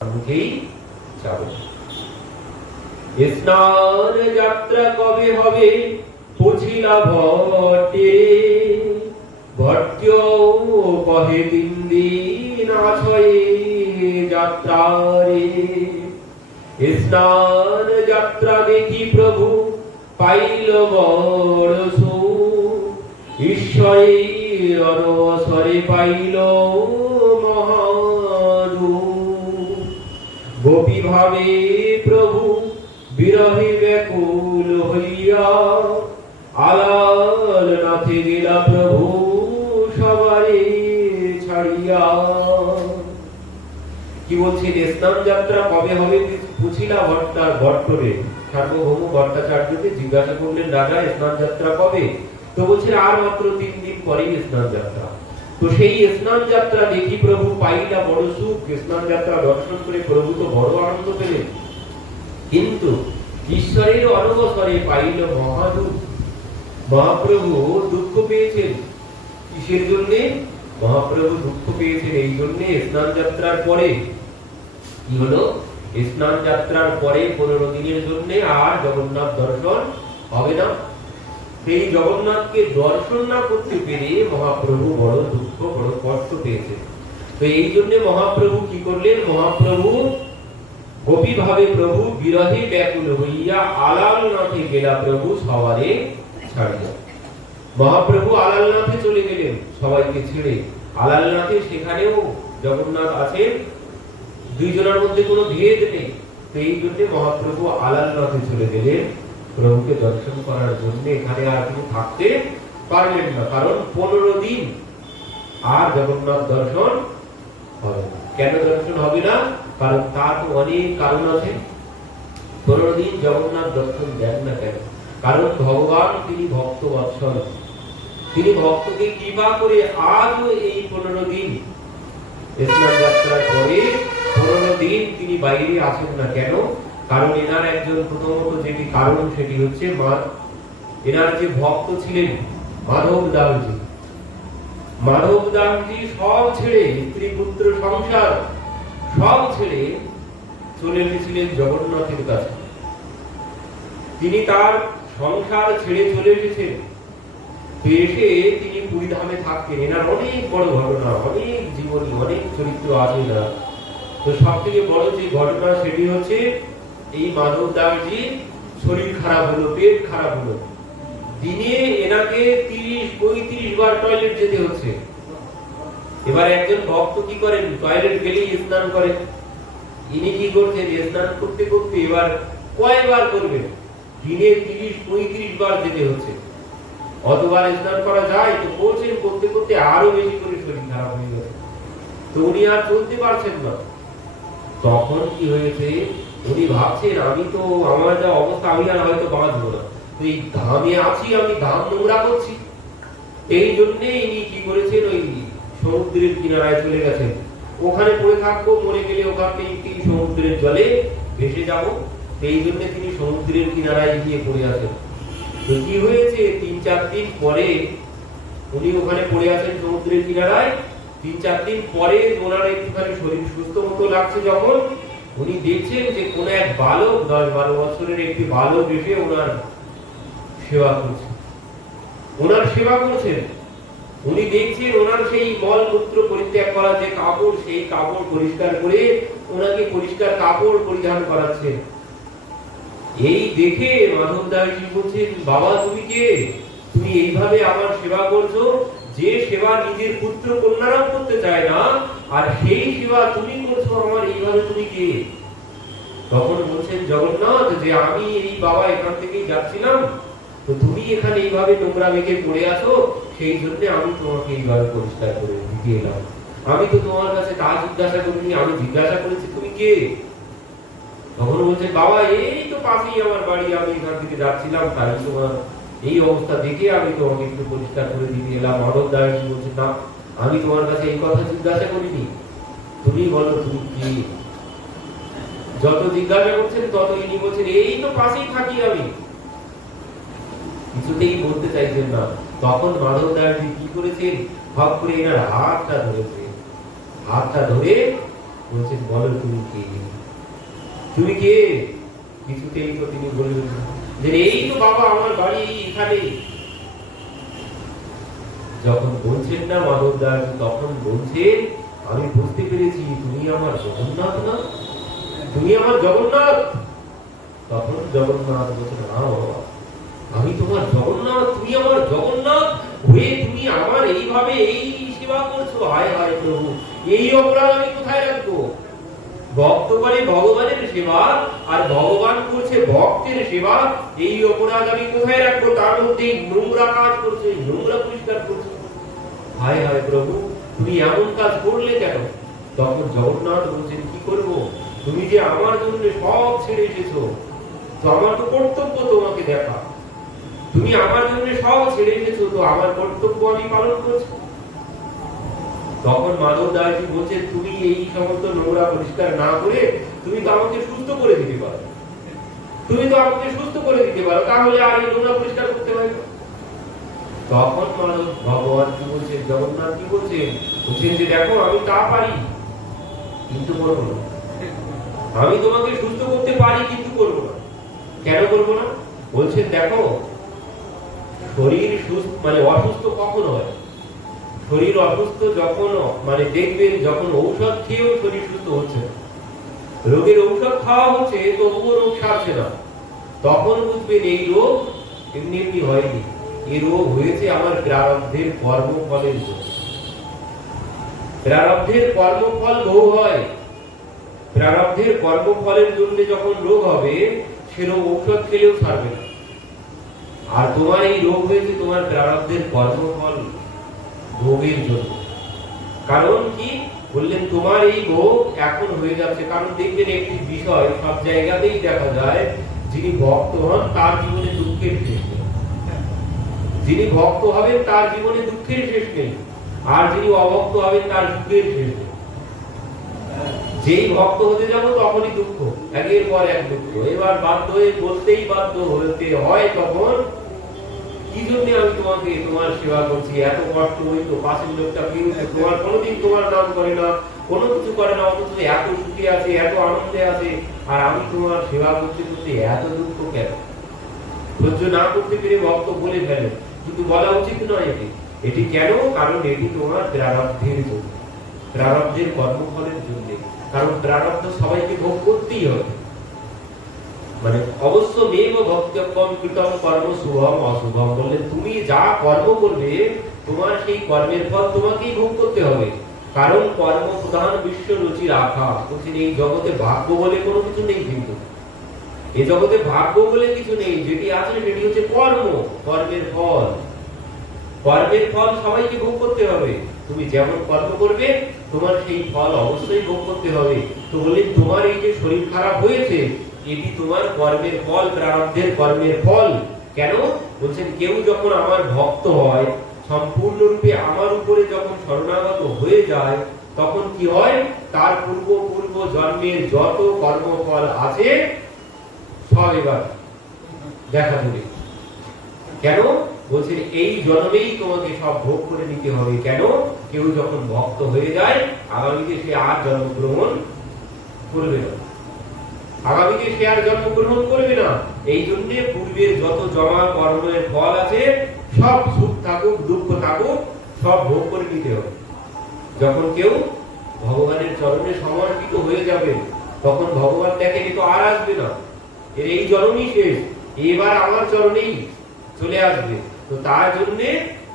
মুখেই যাব। স্নান যাত্রা কবে হবে বুঝিলা ভট্টে, ভট্ট কহে 3 দিন আছয়ে যাত্রারে। স্নান যাত্রা দেখি প্রভু পাইল বড় সুখ, ঈশ্বরের অনবসরে পাইল মহাদুখ। গোপী ভাবে প্রভু বিরহে ব্যাকুল হইয়া, আলাল নাথে গেলা প্রভু সবারে ছাড়িয়া। কি বলছেন? স্নান যাত্রা কবে হবে বুঝিলা ভট্টরে। সার্বভৌম ভট্টাচার্যকে জিজ্ঞাসা করলেন রাজা, স্নান যাত্রা কবে? তো বলছেন আর মাত্র 3 দিন পরেই স্নান যাত্রা। তো সেই স্নান যাত্রা দেখি প্রভু পাইলা বড় সুখ। স্নান যাত্রা দর্শন করে প্রভু তো বড় আনন্দ পেলেন, কিন্তু ঈশ্বরের অনবসরে পাইল মহাদুখ। মহাপ্রভু দুঃখ পেয়েছেন। কিসের জন্য? মহাপ্রভু দুঃখ পেয়েছেন এই জন্য স্নান যাত্রার পরে কি হলো? স্নান যাত্রার পরে 15 দিনের জন্য আর জগন্নাথ দর্শন হবে না। সেই জগন্নাথকে দর্শন না করতে পেরে মহাপ্রভু বড় দুঃখ, বড় কষ্ট পেয়েছে। তো এই জন্য মহাপ্রভু কি করলেন? মহাপ্রভু গোপী ভাবে প্রভু বিরহে ব্যাকুল হইয়া, আলালনাথে গেলা প্রভু সবারে ছাড়িয়া। মহাপ্রভু আলালনাথে চলে গেলেন সবাইকে ছেড়ে। আলালনাথে সেখানেও জগন্নাথ আছেন, দুইজনের মধ্যে কোনো ভেদ নেই। তো এই জন্য মহাপ্রভু আলালনাথে চলে গেলেন প্রভুকে দর্শন করার জন্য। এখানে আর তিনি থাকতে পারলেন না, কারণ 15 দিন আর জগন্নাথ দর্শন হবে না। কেন দর্শন হবে না? কারণ তার তো অনেক কারণ আছে। 15 দিন জগন্নাথ দর্শন দেন না কেন? কারণ ভগবান তিনি ভক্ত বৎসল। তিনি ভক্তকে কৃপা করে আজও এই 15 দিন স্নান যাত্রার পরে 15 দিন তিনি বাইরে আসেন না। কেন? কারণ এনার একজন প্রথমত যেটি কারণ সেটি হচ্ছে এনার যে ভক্ত ছিলেন মাধব দাসজি। মাধব দাসজি সব ছেড়ে, স্ত্রী পুত্র সংসার সব ছেড়ে চলে এসেছিলেন জগন্নাথের কাছে। তিনি তার সংসার ছেড়ে চলে এসেছেন। এসে তিনি পুরী ধামে থাকতেন। এনার অনেক বড় ঘটনা, অনেক জীবনী, অনেক চরিত্র আছে না। তো সব থেকে বড় যে ঘটনা সেটি হচ্ছে এই মাধব দাসজি শরীর খারাপ হলো, পেট খারাপ হলো। দিনে এনাকে 30-35 বার টয়লেট যেতে হচ্ছে। এবার একজন ভক্ত কি করেন? টয়লেট গেলেই স্নান করেন। ইনি কি করছেন? স্নান করতে করতে এবার কয়বার করবেন? দিনে 30-35 বার যেতে হচ্ছে। অতবার স্নান করা যায়? তো বলছেন করতে করতে আরো বেশি করে শরীর খারাপ হয়ে গেছে। তো উনি আর চলতে পারছেন না। তখন কি হয়েছে? উনি ভাবছেন আমি তো, আমার যা অবস্থা, আমি আর হয়তো বাঁচবো না। তো এই ধামে আছি, আমি ধাম নোংরা করছি। এই জন্য ইনি কি করেছেন? ওই সমুদ্রের কিনারায় চলে গেছেন। ওখানে পড়ে থাকবো, মরে গেলে ওখান থেকে সমুদ্রের জলে ভেসে যাব। এই জন্য তিনি সমুদ্রের কিনারায় গিয়ে পড়ে আছেন। তো কি হয়েছে? 3-4 দিন পরে উনি ওখানে পড়ে আছেন সমুদ্রের কিনারায়। 3-4 দিন পরে ওনার একটুখানি শরীর সুস্থ মতো লাগছে। যখন উনি দেখছেন যে কোন এক বালক, 10-12 বছরের একটি বালক এসে ওনার সেবা করছে, ওনার সেবা করছেন। উনি দেখছেন ওনার সেই মল মূত্র পরিত্যাগ করা যে কাপড়, সেই কাপড় পরিষ্কার করে ওনাকে পরিষ্কার কাপড় পরিধান করাচ্ছেন। এই দেখে মাধব দাসজি বলছেন, বাবা তুমি কে? তুমি এইভাবে আমার সেবা করছো, যে সেবা নিজের পুত্র কন্যারাও করতে চায় না, আর সেই সেবা তুমি করছো আমার, এইভাবে তুমি কে? তখন বলছেন জগন্নাথ, যে আমি এই বাবা এখান থেকেই যাচ্ছিলাম, তো তুমি এখানে এইভাবে নোংরা মেখে পড়ে আছো, সেই জন্য আমি তোমাকে এইভাবে পরিষ্কার করে দিতে এলাম। আমি তো তোমার কাছে তা জিজ্ঞাসা করিনি, আমি জিজ্ঞাসা করেছি তুমি কে? তখন বলছে বাবা এই তো পাশেই আমার বাড়ি, আমি এখান থেকে যাচ্ছিলাম, তাই তোমার এই অবস্থা দেখে আমি তোমাকে একটু পরিষ্কার করে দিতে এলাম। মাধব দাসজি বলছে না, আমি তোমার কাছে এই কথা জিজ্ঞাসা করিনি, তুমি বলো তুমি কি? যত জিজ্ঞাসা করছেন তত ইনি বলছেন এই তো পাশেই থাকি আমি। কিছুতেই বলতে চাইছেন না। তখন মাধব দাসজি কি করেছেন? ভাব করে এনার হাতটা ধরেছে। হাতটা ধরে বলছেন বলো তুমি কে, তুমি কে? কিছুতেই তো তিনি বললেন যে এই তো বাবা আমার বাড়ি এখানে। যখন বলছেন না মাধব দাস, তখন বলছেন আমি বুঝতে পেরেছি তুমি আমার জগন্নাথ না, তুমি আমার জগন্নাথ। তখন জগন্নাথ বলছেন না বাবা, আমি তোমার জগন্নাথ, তুমি আমার জগন্নাথ হয়ে তুমি আমার এইভাবে এই সেবা করছো। হায় হায় প্রভু, এই অপরাধ আমি কোথায় রাখবো? ভক্ত করে ভগবানের সেবা আর ভগবান করছে ভক্তের সেবা, এই অপরাধ আমি কোথায় রাখবো? তার মধ্যে নোংরা কাজ করছে, নোংরা পরিষ্কার করছে। হায় হায় প্রভু, তুমি এমন কাজ করলে কেন? তখন জগন্নাথ বলছেন কি করব, তুমি যে আমার জন্য সব ছেড়ে এসেছো, তো আমার তো কর্তব্য তোমাকে দেখা। তুমি আমার জন্য সব ছেড়ে এসেছো, তো আমার কর্তব্য আমি পালন করছি। তখন মাধব দাসজি বলছে তুমি এই সমস্ত নোংরা পরিষ্কার না করে তুমি তো আমাকে সুস্থ করে দিতে পারো, তুমি তো আমাকে সুস্থ করে দিতে পারো, তাহলে আর এই নোংরা পরিষ্কার করতে হয় না। তখন মানব ভগবান কি বলছে, জগন্নাথ কি বলছেন, বলছেন যে দেখো আমি তা পারি কিন্তু করবো না। আমি তোমাকে সুস্থ করতে পারি কিন্তু করবো না। কেন করবো না? বলছেন দেখো শরীর সুস্থ মানে অসুস্থ কখন হয়? শরীর অসুস্থ যখন মানে দেখবেন যখন ঔষধ খেয়েও শরীর সুস্থ হচ্ছে না, রোগের ঔষধ খাওয়া হচ্ছে তবুও রোগ সারছে না, তখন বুঝবেন এই রোগ এমনি এমনি হয়নি, এই রোগ হয়েছে আমার প্রারব্ধের কর্মফলের জন্য। প্রারব্ধের কর্মফল ভোগ হয়, প্রারব্ধের কর্মফলের জন্য যখন রোগ হবে সে রোগ ঔষধ খেলেও সারবে না। আর তোমার এই রোগ হয়েছে তোমার প্রারব্ধের কর্মফল ভোগের জন্য। কারণ কি বললেন, তোমার এই ভোগ এখন হয়ে যাচ্ছে। কারণ দেখবেন একটি বিষয় সব জায়গাতেই দেখা যায়, যিনি ভক্ত হন তার জীবনে দুঃখের শেষ নেই, যিনি ভক্ত হবেন তার জীবনে দুঃখের শেষ নেই, আর যিনি অভক্ত হবেন তার সুখের শেষ নেই। যেই ভক্ত হতে যাব তখনই দুঃখ, একের পর এক দুঃখ। এবার বাধ্য হয়ে বলতেই বাধ্য হতে হয় তখন, কি জন্য আমি তোমাকে তোমার সেবা করছি, এত কষ্ট হইতো, পাশের লোকটা কি হইতো, তোমার কোনোদিন তোমার নাম করে না, কোনো কিছু করে না, অথচ এত সুখে আছে, এত আনন্দে আছে, আর আমি তোমার সেবা করতে করতে এত দুঃখ কেন? সহ্য না করতে পেরে ভক্ত বলে ফেলে, কিন্তু বলা উচিত নয় এটি। এটি কেন? কারণ এটি তোমার প্রারব্ধের জন্য, প্রারব্ধের কর্মফলের জন্য। কারণ প্রারব্ধ সবাইকে ভোগ করতেই হবে, মানে অবশ্য মেব ভক্তব্যম কৃতম কর্ম শুভম অশুভম বললে তুমি যা কর্ম করবে তোমার সেই কর্মের ফল তোমাকেই ভোগ করতে হবে। কারণ কর্ম প্রধান বিশ্ব রুচি রাখা বলছেন, এই জগতে ভাগ্য বলে কোনো কিছু নেই, কিন্তু এই জগতে ভাগ্য বলে কিছু নেই, যেটি আছে সেটি হচ্ছে কর্ম, কর্মের ফল। কর্মের ফল সবাইকে ভোগ করতে হবে, তুমি যেমন কর্ম করবে তোমার সেই ফল অবশ্যই ভোগ করতে হবে। তো বললেন তোমার এই যে শরীর খারাপ হয়েছে এটি তোমার কর্মের ফল, প্রারব্ধের কর্মের ফল। কেন? বলছেন কেউ যখন আমার ভক্ত হয়, সম্পূর্ণরূপে আমার উপরে যখন শরণাগত হয়ে যায়, তখন কি হয়, তার পূর্ব পূর্ব জন্মের যত কর্মফল আছে সব এবার দেখা দেবে। কেন? বলছেন এই জন্মেই তোমাকে সব ভোগ করে নিতে হবে। কেন? কেউ যখন ভক্ত হয়ে যায় আগামীতে সে আর জন্মগ্রহণ করবে না, আগামীতে সে আর জন্মগ্রহণ করবে না। এই জন্য পূর্বের যত জমা কর্মের ফল আছে সব সুখ থাকুক দুঃখ থাকুক সব ভোগ করে নিতে হবে। যখন কেউ ভগবানের চরণে সমর্পিত হয়ে যাবে তখন ভগবান দেখেন তো আর আসবে না, এর এই জন্মই শেষ, এবার আমার চরণেই চলে আসবে। তো তার জন্য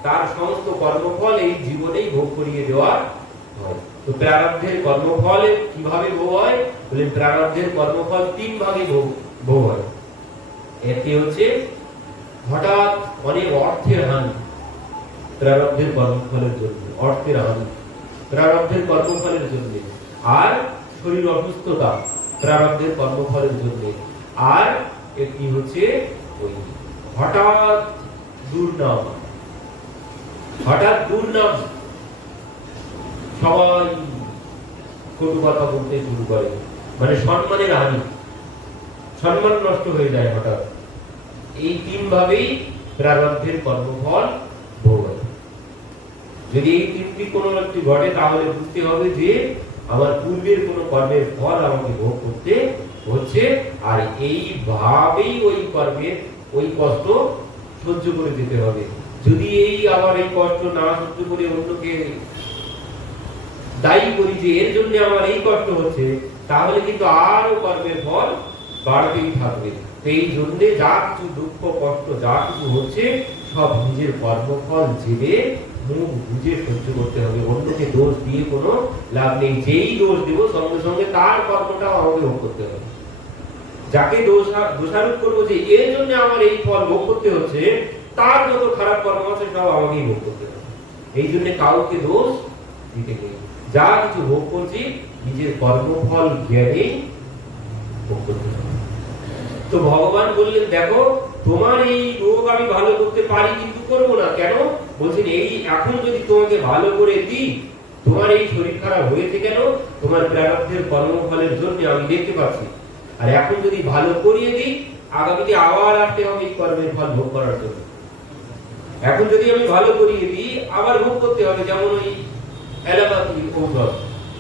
তার সমস্ত কর্মফল এই জীবনেই ভোগ করিয়ে দেওয়া হয়। তো প্রারব্ধের কর্মফল কিভাবে ভোগ হয়? বলে প্রারব্ধের কর্মফল তিন ভাগে ভোগ হয়। একটি হচ্ছে হঠাৎ অনেক অর্থের হানি, প্রারব্ধের কর্মফলের জন্য অর্থের হানি, প্রারব্ধের কর্মফলের জন্য। আর শরীর অসুস্থতা, প্রারব্ধের কর্মফলের জন্য। আর একটি হচ্ছে ওই হঠাৎ দুর্নাম, হঠাৎ দুর্নাম, সবাই কটু কথা বলতে শুরু করে, মানে সম্মানের হানি, সম্মান নষ্ট হয়ে যায় হঠাৎ। এই তিন ভাবেই প্রারব্ধের কর্মফল ভোগ হয়। যদি এই তিনটি কোনো একটি ঘটে তাহলে বুঝতে হবে যে আমার পূর্বের কোনো কর্মের ফল আমাকে ভোগ করতে হচ্ছে, আর এইভাবেই ওই কর্মের ওই কষ্ট সহ্য করে যেতে হবে। যদি আবার এই কষ্ট না সহ্য করে অন্যকে দায়ী করি যে এর জন্য আমার এই কষ্ট হচ্ছে, তাহলে কিন্তু আরো কর্মের ফল বাড়তেই থাকবে। এই জন্য যা কিছু দুঃখ কষ্ট যা কিছু হচ্ছে সব নিজের কর্মফল জেনে মুখ বুঝে সহ্য করতে হবে। অন্যকে দোষ দিয়ে কোনো লাভ নেই। যেই দোষ দেব সঙ্গে সঙ্গে তার কর্মটাও আমাকে ভোগ করতে হবে। যাকে দোষারোপ করবো যে এর জন্য আমার এই ফল ভোগ করতে হচ্ছে, তার যত খারাপ কর্ম আছে সব আমাকেই ভোগ করতে হবে। এই জন্য কাউকে দোষ দিতে নেই। যা কিছু ভোগ করছি নিজের কর্মফল জ্ঞানে ভোগ করতে হবে। তো ভগবান বললেন, দেখো তোমার এই রোগ আমি ভালো করতে পারি কিন্তু করবো না। কেন বলছেন, এই এখন যদি তোমাকে ভালো করে দিই, তোমার এই শরীর খারাপ হয়েছে কেন? তোমার প্রারব্ধের কর্মফলের জন্য আমি দেখতে পাচ্ছি। আর এখন যদি ভালো করিয়ে দিই, আগামীতে আবার আসতে হবে এই কর্মের ফল ভোগ করার জন্য। এখন যদি আমি ভালো করিয়ে দিই, আবার ভোগ করতে হবে। যেমন ওই অ্যালোপ্যাথি ঔষধ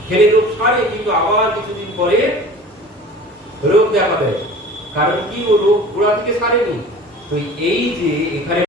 খেলে রোগ সারে, কিন্তু আবার কিছুদিন পরে রোগ দেখা দেয়। কারণ কি, ও রোগ গোড়া থেকে সারেনি। তো এই যে এখানে